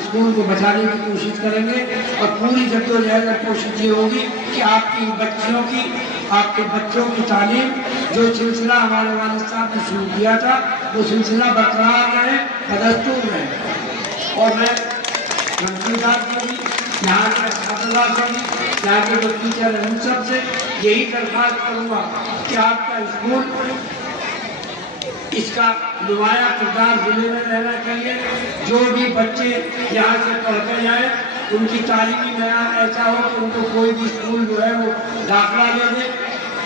School کو بچانے کی کوشش کریں گے اور پوری جدوجہد اور کوشش یہ ہوگی کہ آپ کی بچیوں کی، آپ کے بچوں کی تعلیم، جو سلسلہ ہمارے والد صاحب نے شروع کیا تھا وہ سلسلہ برقرار رہے، بدستور رہے۔ اور میں منصور صاحب سے بھی، یہاں کے اساتذہ سے بھی، یہاں کے جو ٹیچر ہیں ان سب سے یہی درخواست کروں گا کہ آپ کا اسکول اس کا نمایاں کردار ضلع میں رہنا چاہیے۔ جو بھی بچے یہاں سے پڑھ کے جائیں ان کی تعلیمی معیار ایسا ہو کہ ان کو کوئی بھی اسکول جو ہے وہ داخلہ دے دے۔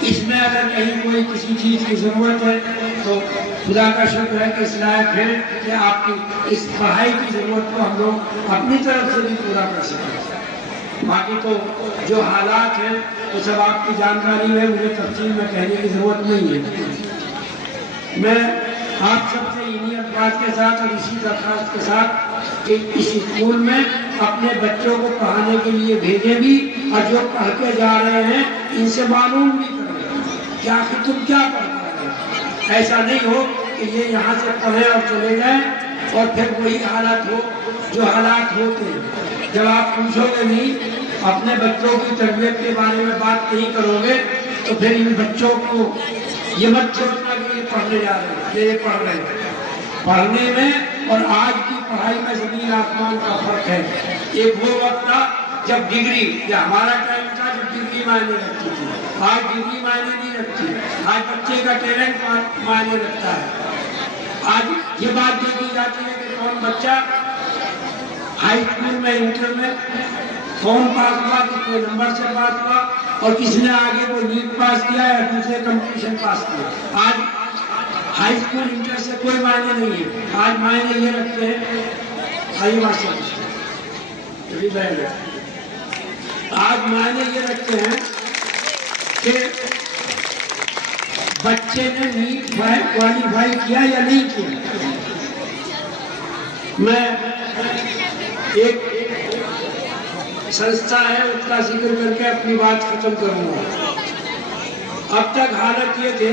اس میں اگر کہیں کوئی کسی چیز کی ضرورت ہے تو خدا کا شکر ہے کہ اس لائق ہے کہ آپ کی اس پڑھائی کی ضرورت کو ہم لوگ اپنی طرف سے بھی پورا کر سکیں۔ باقی تو جو حالات ہیں وہ سب آپ کی جانکاری ہے، مجھے تفصیل میں کہنے کی ضرورت نہیں ہے۔ میں آپ سب سے انہی الفاظ کے ساتھ اور اسی درخواست کے ساتھ کہ اس اسکول میں اپنے بچوں کو پڑھانے کے لیے بھیجیں بھی، اور جو پڑھ کے جا رہے ہیں ان سے معلوم بھی کریں کہ آخر تم کیا پڑھ رہے ہیں۔ ایسا نہیں ہو کہ یہ یہاں سے پڑھیں اور چلے جائیں اور پھر وہی حالات ہو جو حالات ہوتے ہیں۔ جب آپ پوچھو گے نہیں، اپنے بچوں کی تربیت کے بارے میں بات نہیں کرو گے تو پھر ان بچوں کو یہ مت سوچنا کہ یہ پڑھنے جا رہے ہیں، یہ پڑھ رہے ہیں۔ پڑھنے میں اور آج کی پڑھائی میں زمین آسمان کا فرق ہے۔ ایک وہ وقت تھا جب ڈگری، یا ہمارا ٹائم تھا جب ڈگری معنی رکھتی تھی، آج ڈگری معنی نہیں رکھتی، آج بچے کا ٹیلنٹ معنی رکھتا ہے۔ آج یہ بات دیکھی جاتی ہے کہ کون بچہ ہائی اسکول میں، انٹر میں کون پاس ہوا، کتنے نمبر سے پاس ہوا، اور کس نے آگے وہ نیٹ پاس کیا یا دوسرے کمپٹیشن پاس کیا۔ آج ہائی اسکول انٹر سے کوئی معنی نہیں ہے، آج معنی یہ رکھتے ہیں، آج معنی یہ رکھتے ہیں کہ بچے نے نیٹ کوالیفائی کیا یا نہیں کیا۔ میں ایک سنستھا ہے اس کا ذکر کر کے اپنی بات ختم کروں گا۔ اب تک حالت یہ تھے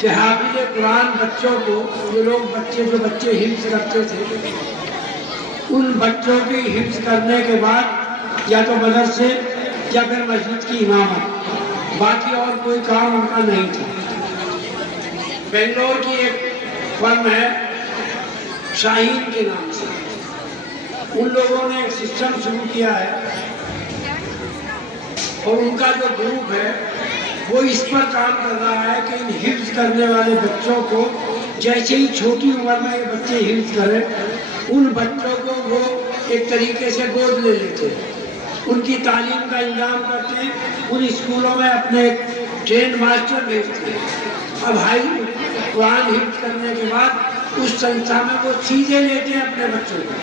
کہ حافظ قرآن بچوں کو، یہ لوگ بچے جو بچے حفظ کرتے تھے، ان بچوں کی حفظ کرنے کے بعد یا تو مدرسے یا پھر مسجد کی امامت، باقی اور کوئی کام ان کا نہیں تھا۔ بنگلور کی ایک فرم ہے شاہین کے نام سے، ان لوگوں نے ایک سسٹم شروع کیا ہے اور ان کا جو گروپ ہے وہ اس پر کام کر رہا ہے کہ ان حفظ کرنے والے بچوں کو، جیسے ہی چھوٹی عمر میں یہ بچے حفظ کریں، ان بچوں کو وہ ایک طریقے سے گود لے لیتے ہیں، ان کی تعلیم کا انتظام کرتے ہیں، ان اسکولوں میں اپنے ٹرینڈ ماسٹر بھیجتے ہیں۔ اب ہائی قرآن حفظ کرنے کے بعد اس سنستھا میں وہ چیزیں لیتے ہیں اپنے بچوں کو،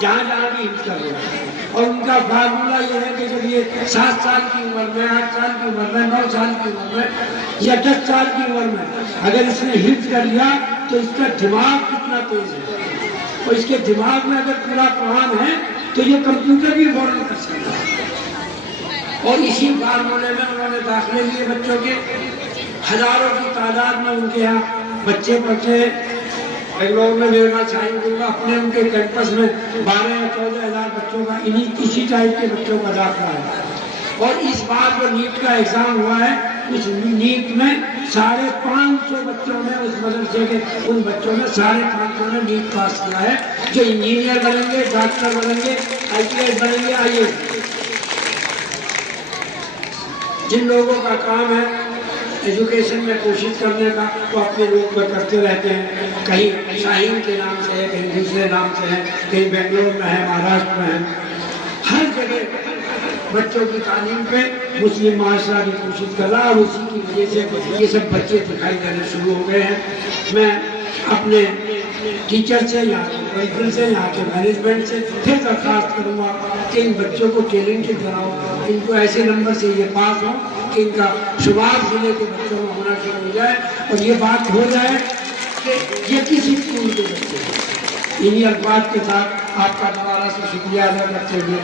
جہاں جہاں بھی حفظ کر رہے ہیں، اور ان کا فارمولہ یہ ہے کہ جب یہ 7 سال کی عمر میں، 8 سال کی عمر میں، 9 سال کی عمر میں یا 10 سال کی عمر میں اگر اس نے حفظ کر لیا تو اس کا دماغ کتنا تیز ہے، اور اس کے دماغ میں اگر پورا قرآن ہے تو یہ کمپیوٹر بھی فوراً کر سکتا ہے۔ اور اسی فارمولے میں انہوں نے داخلے لیے بچوں کے، ہزاروں کی تعداد میں ان کے یہاں بچے پڑھتے ہیں۔ بنگلور میں میرے پاس اپنے ان کے کیمپس میں 12 یا 14 ہزار بچوں کا اسی ٹائپ کے بچوں کا داخلہ ہے۔ اور اس بار جو نیٹ کا ایگزام ہوا ہے، اس نیٹ میں 550 بچوں نے، اس مدرسے کے ان بچوں نے 550 نے نیٹ پاس کیا ہے، جو انجینئر بنیں گے، ڈاکٹر بنیں گے، IPS بنیں گے، IAS۔ جن لوگوں کا کام ہے ایجوکیشن میں کوشش کرنے کا، وہ اپنے روپ میں کرتے رہتے ہیں، کہیں شاہین کے نام سے ہے، کہیں دوسرے نام سے ہے، کہیں بنگلور میں ہے، مہاراشٹر میں ہے، ہر جگہ بچوں کی تعلیم پہ مسلم معاشرہ بھی کوشش کر رہا ہے، اور اسی کی وجہ سے یہ سب بچے دکھائی دینے شروع ہو گئے ہیں۔ میں اپنے ٹیچر سے، یہاں کے پرنسپل سے، یہاں کے مینجمنٹ سے پھر درخواست کروں گا کہ ان بچوں کو ٹیلنٹڈ بناؤ، ان کو ایسے نمبر سے یہ پاس ہوں کہ ان کا شمار ضلع کے بچوں میں ہونا شروع ہو جائے، اور یہ بات ہو جائے کہ یہ کسی اسکول کے بچے ہیں۔ انہی الفاظ کے ساتھ آپ کا دوبارہ سے شکریہ ادا کرتے ہوئے،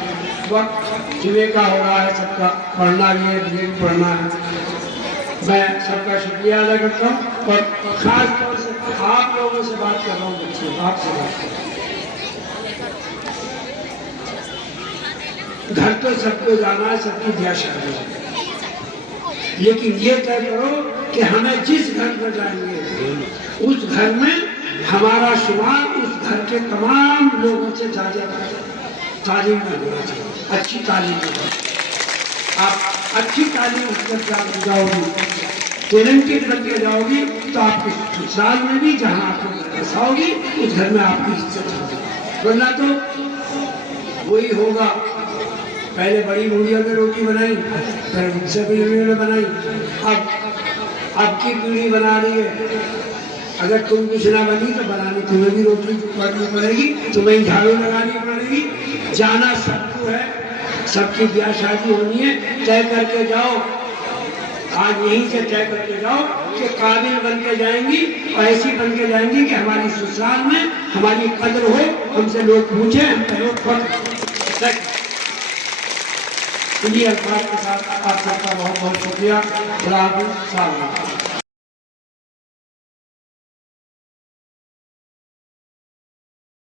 وقت جمعے کا ہو رہا ہے، سب کا پڑھنا بھی ہے، مجھے بھی پڑھنا ہے۔ میں سب کا شکریہ ادا کرتا ہوں اور خاص طور سے آپ لوگوں سے بات کر رہا ہوں بچوں، آپ سے بات کر رہا ہوں۔ گھر تو سب کو جانا ہے، سب کی بیاہ شادی ہے، لیکن یہ طے کرو کہ ہمیں جس گھر میں جائیں گے اس گھر میں ہمارا شمار اس گھر کے تمام لوگوں سے زیادہ تعلیم میں ہونا چاہیے، اچھی تعلیم میں ہونا چاہیے۔ آپ اچھی تعلیم کر جاؤ گی، ٹیلنٹڈ بن کے جاؤ گی تو آپ کے سسرال میں بھی جہاں آپ کو بساؤ گی اس گھر میں آپ کی عزت ہوگی، ورنہ تو وہی ہوگا، پہلے بڑی بوڑھیوں میں روٹی بنائی، پھر ان سے پیڑھی میں بنائی، اب کی پیڑھی بنا رہی ہے، اگر تم کچھ نہ بنی تو بنانی تمہیں بھی روٹی پڑنی پڑے گی، تمہیں جھاڑو لگانی پڑے گی، جانا سب کو ہے، سب کی بیاہ شادی ہونی ہے، طے کر کے جاؤ، آج یہیں سے طے کر کے جاؤ کہ قابل بن کے جائیں گی، اور ایسی بن کے جائیں گی کہ ہماری سسرال میں ہماری قدر ہو، ہم سے لوگ پوچھیں، ہم پہ لوگ فخر۔ انہی الفاظ کے ساتھ آپ سب کا بہت بہت شکریہ۔ خدا حافظ۔